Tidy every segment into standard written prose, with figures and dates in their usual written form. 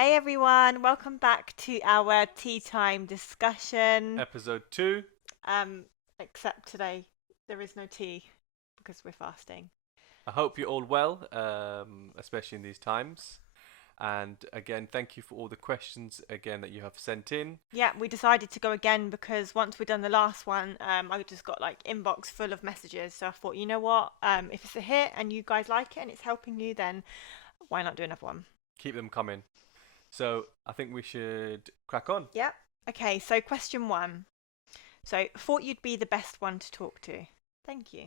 Hey everyone, welcome back to our tea time discussion. Episode 2. Um, except today there is no tea because we're fasting. I hope you're all well, especially in these times. And again, thank you for all the questions again that you have sent in. Yeah, we decided to go again because once we'd done the last one, I just got like inbox full of messages. So I thought, you know what? If it's a hit and you guys like it and it's helping you, then why not do another one? Keep them coming. So I think we should crack on. Yep. Okay, so question one. So thought you'd be the best one to talk to. Thank you.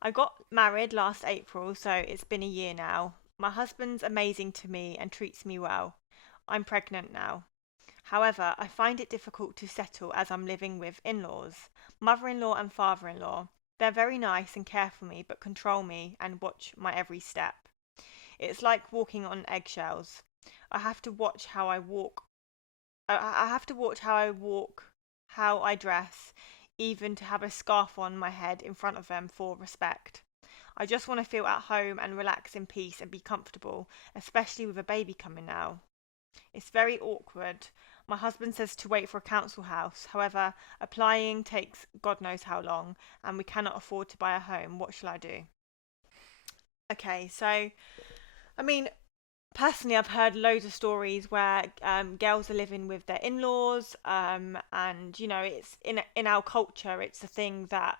I got married last April, so it's been a year now. My husband's amazing to me and treats me well. I'm pregnant now. However, I find it difficult to settle as I'm living with in laws, mother in law and father in law. They're very nice and care for me, but control me and watch my every step. It's like walking on eggshells. I have to watch how I walk. I have to watch how I walk, how I dress, even to have a scarf on my head in front of them for respect. I just want to feel at home and relax in peace and be comfortable, especially with a baby coming now. It's very awkward. My husband says to wait for a council house. However, applying takes God knows how long, and we cannot afford to buy a home. What shall I do? Okay, so I mean, personally, I've heard loads of stories where girls are living with their in-laws, and it's in our culture, it's a thing that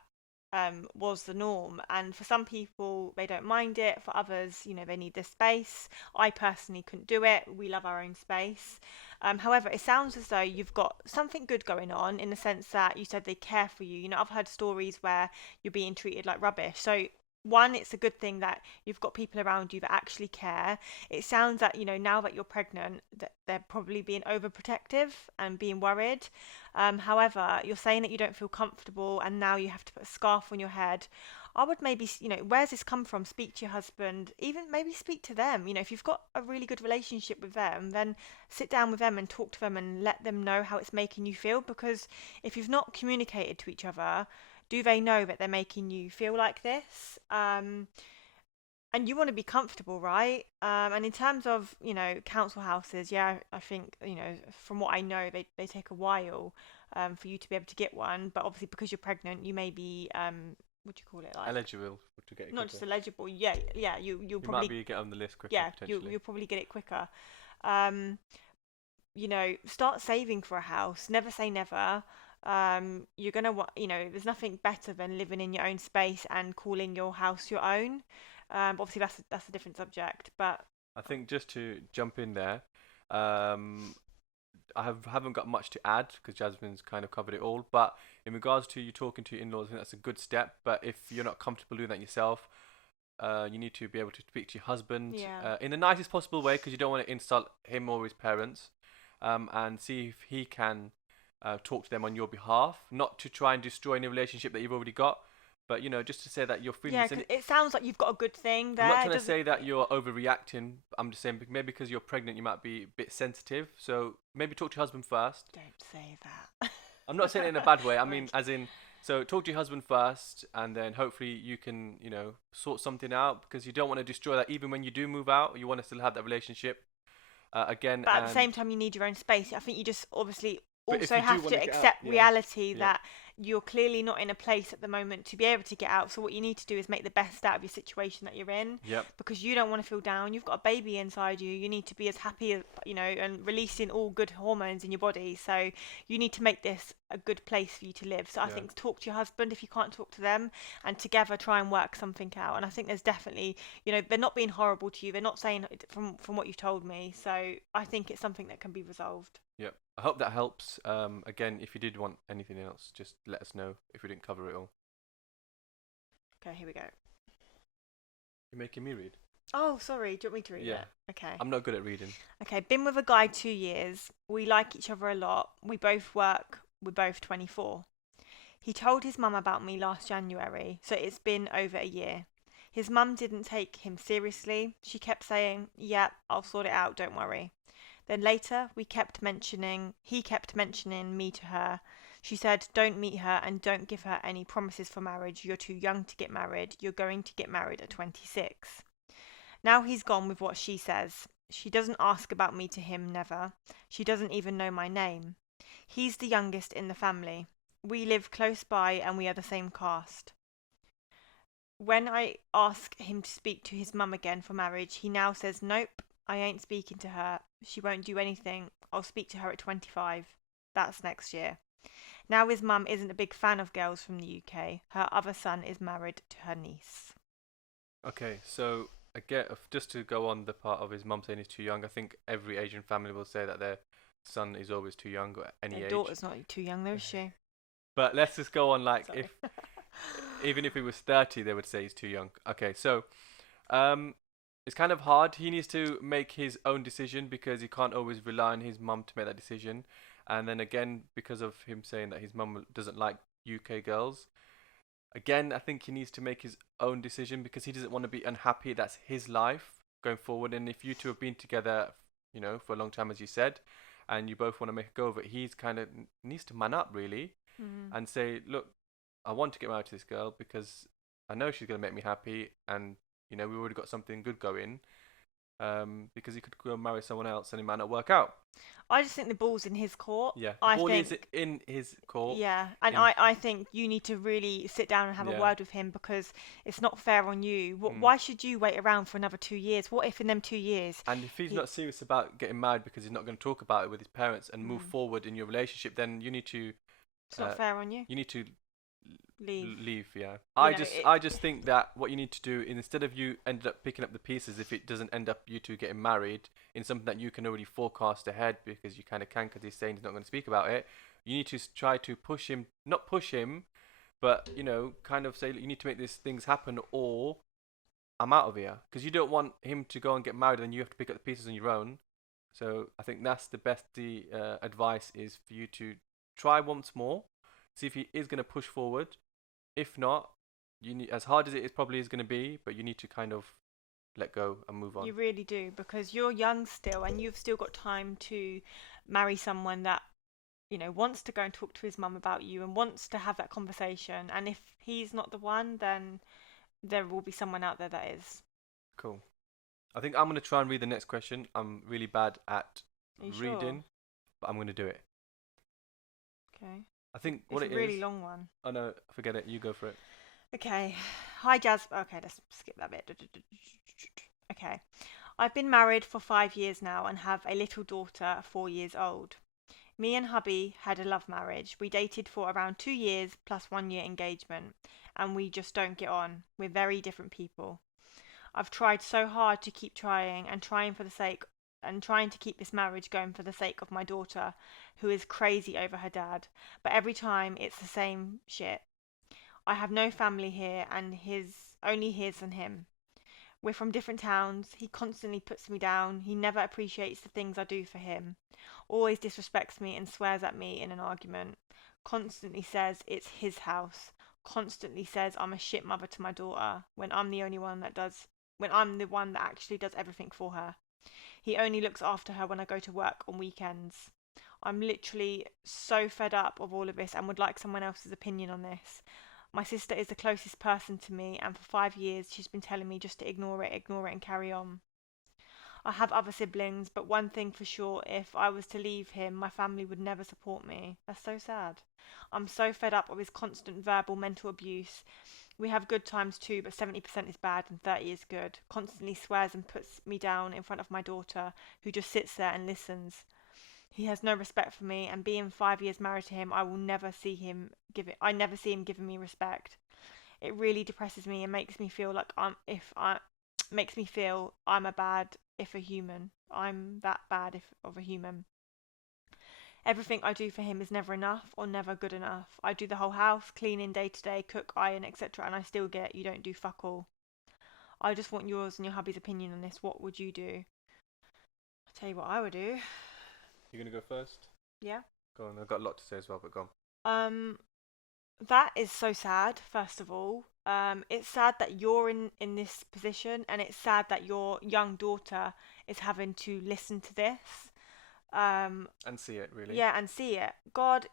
was the norm. And for some people, they don't mind it. For others, they need this space. I personally couldn't do it. We love our own space. However, it sounds as though you've got something good going on in the sense that you said they care for you. I've heard stories where you're being treated like rubbish. So one, it's a good thing that you've got people around you that actually care. It sounds that, now that you're pregnant, that they're probably being overprotective and being worried. However, you're saying that you don't feel comfortable and now you have to put a scarf on your head. I would maybe, where's this come from? Speak to your husband, even maybe speak to them. If you've got a really good relationship with them, then sit down with them and talk to them and let them know how it's making you feel. Because if you've not communicated to each other, do they know that they're making you feel like this? And you want to be comfortable, right? And in terms of, council houses, yeah, I think, from what I know, they take a while for you to be able to get one. But obviously, because you're pregnant, you may be, what do you call it, like, Eligible to get it not quicker. just eligible. Yeah, yeah, you'll You might probably, be get on the list quicker yeah, potentially. you'll probably get it quicker. Um, Start saving for a house. Never say never. You're gonna want, there's nothing better than living in your own space and calling your house your own. Obviously, that's a different subject, but I think just to jump in there, um, haven't got much to add because Jasmine's kind of covered it all. But in regards to you talking to your in-laws, I think that's a good step. But if you're not comfortable doing that yourself, you need to be able to speak to your husband yeah. in the nicest possible way because you don't want to insult him or his parents, and see if he can talk to them on your behalf, not to try and destroy any relationship that you've already got, but just to say that you're feeling Yeah, this. because it sounds like you've got a good thing I'm not there. It trying to doesn't. say that you're overreacting. I'm just saying maybe because you're pregnant, you might be a bit sensitive. So maybe talk to your husband first. Don't say that. I'm not saying it in a bad way. I I'm mean, as in, so talk to your husband first, and then hopefully you can, sort something out because you don't want to destroy that. Even when you do move out, you want to still have that relationship again. But at the And same time, you need your own space. I think you just obviously but if also you do have want to to get out, accept yeah, reality yeah, that you're clearly not in a place at the moment to be able to get out. So what you need to do is make the best out of your situation that you're in, yep, because you don't want to feel down. You've got a baby inside you. You need to be as happy as, and releasing all good hormones in your body. So you need to make this a good place for you to live. So I yeah. think talk to your husband if you can't talk to them, and together try and work something out. And I think there's definitely, they're not being horrible to you. They're not saying from what you've told me. So I think it's something that can be resolved. Yep. I hope that helps. Again, if you did want anything else, just let us know if we didn't cover it all. Okay, here we go. You're making me read. Oh, sorry. Do you want me to read Yeah. it? Okay. I'm not good at reading. Okay, been with a guy 2 years. We like each other a lot. We both work. We're both 24. He told his mum about me last January, so it's been over a year. His mum didn't take him seriously. She kept saying, "Yep, I'll sort it out, don't worry." Then later, he kept mentioning me to her. She said, "Don't meet her and don't give her any promises for marriage. You're too young to get married. You're going to get married at 26." Now he's gone with what she says. She doesn't ask about me to him, never. She doesn't even know my name. He's the youngest in the family. We live close by and we are the same caste. When I ask him to speak to his mum again for marriage, he now says, nope, I ain't speaking to her. She won't do anything. I'll speak to her at 25. That's next year. Now his mum isn't a big fan of girls from the UK. Her other son is married to her niece. Okay, so again, just to go on the part of his mum saying he's too young, I think every Asian family will say that their son is always too young at any Their age. daughter's not too young though, is she? But let's just go on like Sorry. even if he was 30, they would say he's too young. Okay, so um, it's kind of hard. He needs to make his own decision because he can't always rely on his mum to make that decision. And then again, because of him saying that his mum doesn't like UK girls, again, I think he needs to make his own decision because he doesn't want to be unhappy. That's his life going forward. And if you two have been together, for a long time, as you said, and you both want to make a go of it, he's kind of needs to man up really and say, look, I want to get married to this girl because I know she's going to make me happy, and we've already got something good going. Because he could go and marry someone else and it might not work out. I just think the ball's in his court. Yeah, I ball is think, in his court. yeah, and in- I think you need to really sit down and have a Yeah. word with him because it's not fair on you. Mm. Why should you wait around for another 2 years? What if in them 2 years And if he's he- not serious about getting married because he's not going to talk about it with his parents and move forward in your relationship, then you need to it's not fair on you? Leave. leave. Yeah, You I know, I just think that what you need to do, instead of you ended up picking up the pieces, if it doesn't end up you two getting married in something that you can already forecast ahead, because you kind of can, because he's saying he's not going to speak about it, you need to try to push him, not push him, but kind of say you need to make these things happen, or I'm out of here, because you don't want him to go and get married and you have to pick up the pieces on your own. So I think that's the best advice is for you to try once more, see if he is going to push forward. If not, you need, as hard as it is probably is going to be, but you need to kind of let go and move on. You really do, because you're young still and you've still got time to marry someone that wants to go and talk to his mum about you and wants to have that conversation. And if he's not the one, then there will be someone out there that is. Cool. I think I'm going to try and read the next question. I'm really bad at Are you reading, sure? but I'm going to do it. Okay. I think It's what a it really is. long one. Oh no, forget it. You go for it. Okay. Hi, Jasmine. Okay, let's skip that bit. Okay. I've been married for 5 years now and have a little daughter, 4 years old. Me and hubby had a love marriage. We dated for around 2 years plus 1 year engagement, and we just don't get on. We're very different people. I've tried so hard to keep trying and trying to keep this marriage going for the sake of my daughter, who is crazy over her dad. But every time it's the same shit. I have no family here, and only his and him. We're from different towns. He constantly puts me down. He never appreciates the things I do for him. Always disrespects me and swears at me in an argument. Constantly says it's his house. Constantly says I'm a shit mother to my daughter when I'm the one that actually does everything for her. He only looks after her when I go to work on weekends. I'm literally so fed up of all of this and would like someone else's opinion on this. My sister is the closest person to me, and for 5 years she's been telling me just to ignore it, and carry on. I have other siblings, but one thing for sure, if I was to leave him, my family would never support me. That's so sad. I'm so fed up of his constant verbal mental abuse. We have good times too, but 70% is bad and 30 is good. Constantly swears and puts me down in front of my daughter, who just sits there and listens. He has no respect for me, and being 5 years married to him, I never see him giving me respect. It really depresses me and makes me feel like I'm a bad if a human. I'm that bad if of a human. Everything I do for him is never enough or never good enough. I do the whole house, cleaning day to day, cook, iron, etc., and I still get you don't do fuck all. I just want yours and your hubby's opinion on this. What would you do? I'll tell you what I would do. You're gonna go first? Yeah. Go on. I've got a lot to say as well, but go on. That is so sad, first of all. It's sad that you're in this position, and it's sad that your young daughter is having to listen to this. And see it, really. Yeah, and see it. God,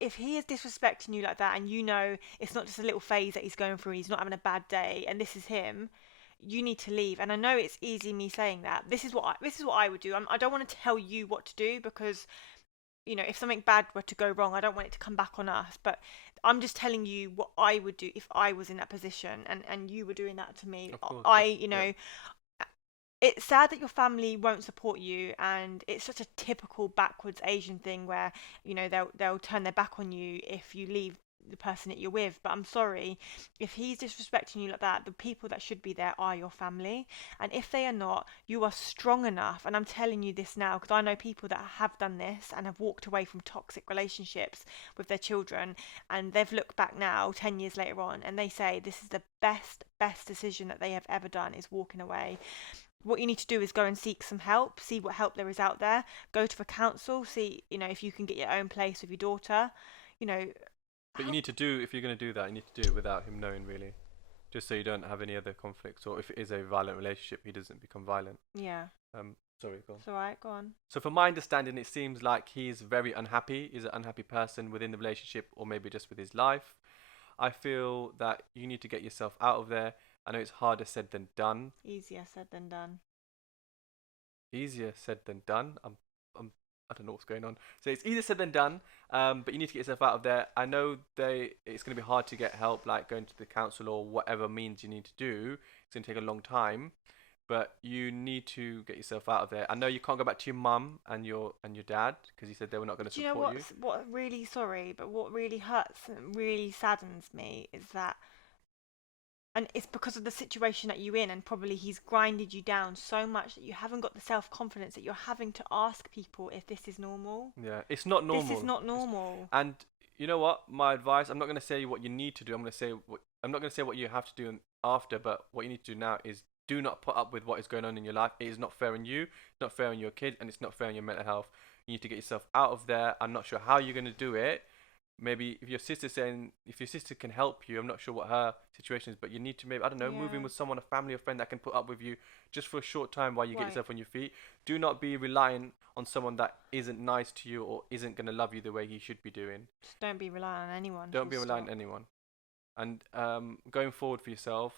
if he is disrespecting you like that, and it's not just a little phase that he's going through, he's not having a bad day, and this is him, you need to leave. And I know it's easy me saying that. This is what I would do. I don't want to tell you what to do, because if something bad were to go wrong, I don't want it to come back on us. But I'm just telling you what I would do if I was in that position, and you were doing that to me. Of course. I, Yeah. it's sad that your family won't support you, and it's such a typical backwards Asian thing where they'll turn their back on you if you leave the person that you're with. But I'm sorry, if he's disrespecting you like that, the people that should be there are your family. And if they are not, you are strong enough, and I'm telling you this now because I know people that have done this and have walked away from toxic relationships with their children, and they've looked back now 10 years later on, and they say this is the best decision that they have ever done, is walking away. What you need to do is go and seek some help, see what help there is out there, go to the council, see if you can get your own place with your daughter. you know But you need to do, if you're going to do that, you need to do it without him knowing, really. Just so you don't have any other conflicts, or if it is a violent relationship, he doesn't become violent. yeah, Sorry, go on. it's all right, go on. So from my understanding, it seems like he's very unhappy. He's an unhappy person within the relationship, or maybe just with his life. I feel that you need to get yourself out of there. I know it's harder said than done. Easier said than done. Easier said than done. I don't know what's going on. So it's easier said than done. But you need to get yourself out of there. I know it's going to be hard to get help, like going to the council or whatever means you need to do. It's going to take a long time, but you need to get yourself out of there. I know you can't go back to your mum and your dad, because you said they were not going to Do you know support you. what really, sorry, but what really hurts and really saddens me is that, and it's because of the situation that you're in, and probably he's grinded you down so much that you haven't got the self-confidence that you're having to ask people if this is normal. Yeah, it's not normal. This is not normal. And you know what? My advice, I'm not going to say what you need to do. I'm not going to say what you have to do after, but what you need to do now is do not put up with what is going on in your life. It is not fair on you, it's not fair on your kids, and it's not fair on your mental health. You need to get yourself out of there. I'm not sure how you're going to do it. Maybe if your sister can help you, I'm not sure what her situation is, but you need to, maybe, I don't know, move in with someone, a family or friend that can put up with you just for a short time while you get yourself on your feet. Do not be relying on someone that isn't nice to you or isn't going to love you the way he should be doing. Just don't be reliant on anyone. Don't be reliant on anyone. And going forward for yourself,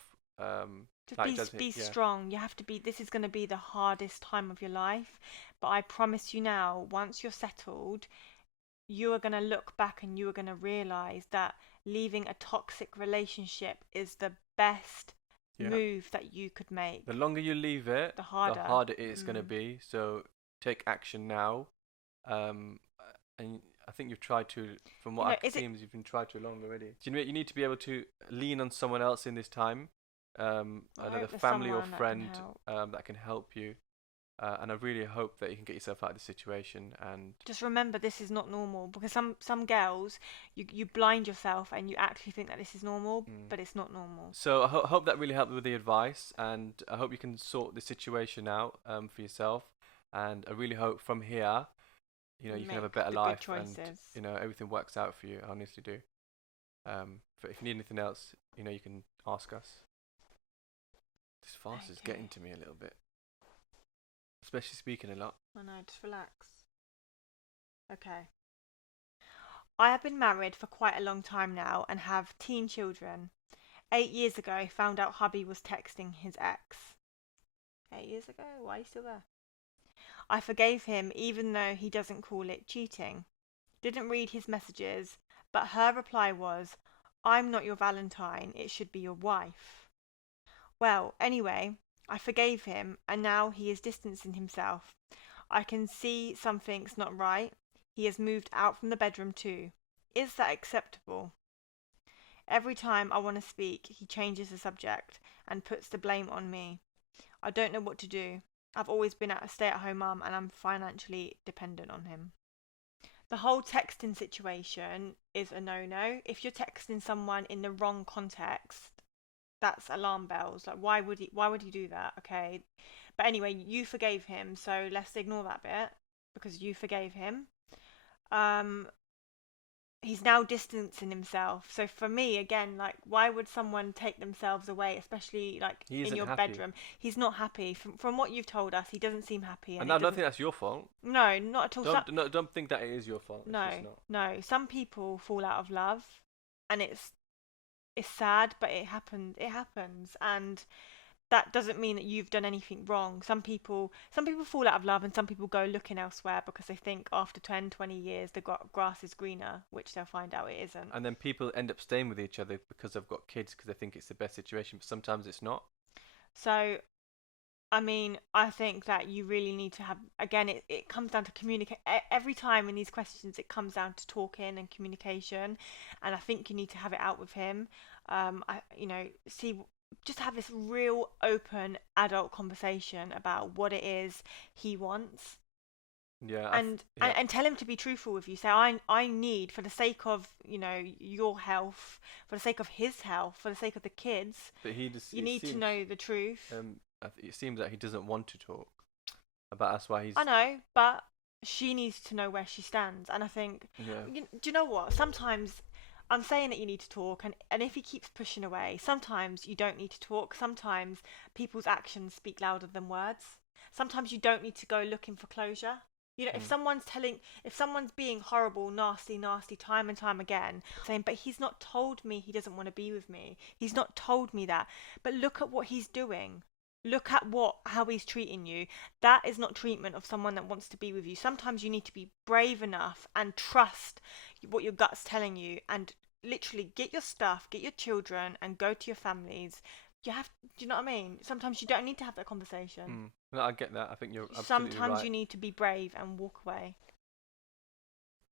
just be strong. You have to be. This is going to be the hardest time of your life, but I promise you now, once you're settled, you are going to look back and you are going to realize that leaving a toxic relationship is the best move that you could make. The longer you leave it, the harder it is going to be. So take action now. And I think you've tried to, from what it seems, you've been tried too long already. So you need to be able to lean on someone else in this time. Another family or friend that can help you. And I really hope that you can get yourself out of the situation. And just remember, this is not normal, because some girls, you blind yourself and you actually think that this is normal, but it's not normal. So I hope that really helped with the advice, and I hope you can sort the situation out for yourself. And I really hope from here, you can have a better life, and everything works out for you. I honestly do. But if you need anything else, you can ask us. This farce is getting to me a little bit. Especially speaking a lot. I know, just relax. Okay. I have been married for quite a long time now and have teen children. 8 years ago, I found out hubby was texting his ex. 8 years ago? Why are you still there? I forgave him even though he doesn't call it cheating. Didn't read his messages, but her reply was, "I'm not your Valentine, it should be your wife." Well, anyway, I forgave him, and now he is distancing himself. I can see something's not right. He has moved out from the bedroom too. Is that acceptable? Every time I want to speak, he changes the subject and puts the blame on me. I don't know what to do. I've always been a stay-at-home mum, and I'm financially dependent on him. The whole texting situation is a no-no. If you're texting someone in the wrong context, that's alarm bells. Like, why would he do that? Okay, but anyway, you forgave him, so let's ignore that bit because you forgave him. He's now distancing himself. So for me, again, like, why would someone take themselves away, especially like in your bedroom? He's not happy. From what you've told us, he doesn't seem happy. And I don't think that's your fault. No, not at all. Don't think that it is your fault. No. Some people fall out of love, and it's sad, but it happens, and that doesn't mean that you've done anything wrong. Some people fall out of love, and some people go looking elsewhere because they think after 10, 20 years the grass is greener, which they'll find out it isn't. And then people end up staying with each other because they've got kids because they think it's the best situation, but sometimes it's not. So I mean, I think that you really need to have, again, it comes down to communicate. Every time in these questions, it comes down to talking and communication. And I think you need to have it out with him. See, just have this real open adult conversation about what it is he wants. Yeah, And tell him to be truthful with you. Say, I need, for the sake of, your health, for the sake of his health, for the sake of the kids, but he just you it need to seems know the truth. it seems that he doesn't want to talk about. That's why he's. I know, but she needs to know where she stands. And I think, Yeah. do you know what? Sometimes I'm saying that you need to talk, and if he keeps pushing away, sometimes you don't need to talk. Sometimes people's actions speak louder than words. Sometimes you don't need to go looking for closure. If someone's being horrible, nasty, nasty, time and time again, saying, but he's not told me he doesn't want to be with me. He's not told me that. But look at what he's doing. Look at how he's treating you. That is not treatment of someone that wants to be with you. Sometimes you need to be brave enough and trust what your gut's telling you, and literally get your stuff, get your children, and go to your families. Do you know what I mean? Sometimes you don't need to have that conversation. No, I get that. I think you're absolutely Sometimes right. you need to be brave and walk away.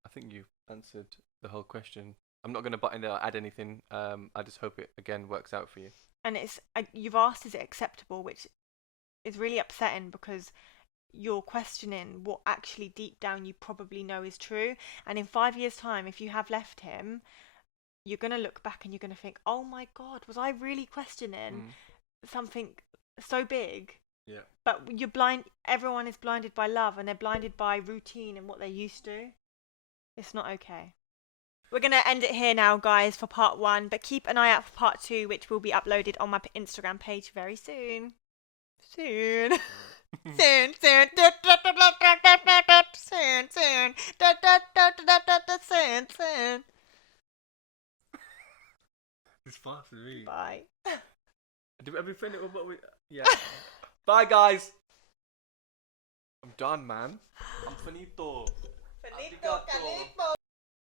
I think you answered the whole question. I'm not going to butt in there or add anything. I just hope it again works out for you. And you've asked, is it acceptable, which is really upsetting because you're questioning what actually deep down you probably know is true. And in 5 years' time, if you have left him, you're going to look back and you're going to think, oh my God, was I really questioning something so big? Yeah. But you're blind. Everyone is blinded by love, and they're blinded by routine and what they're used to. It's not okay. We're going to end it here now, guys, for part 1, but keep an eye out for part 2, which will be uploaded on my Instagram page very soon. Soon. Soon. Soon. Soon. Soon. Soon. Soon. It's fast as me. Bye. Have we finished with what we? Yeah. Bye, guys. I'm done, man. I'm finito. Finito, Calippo.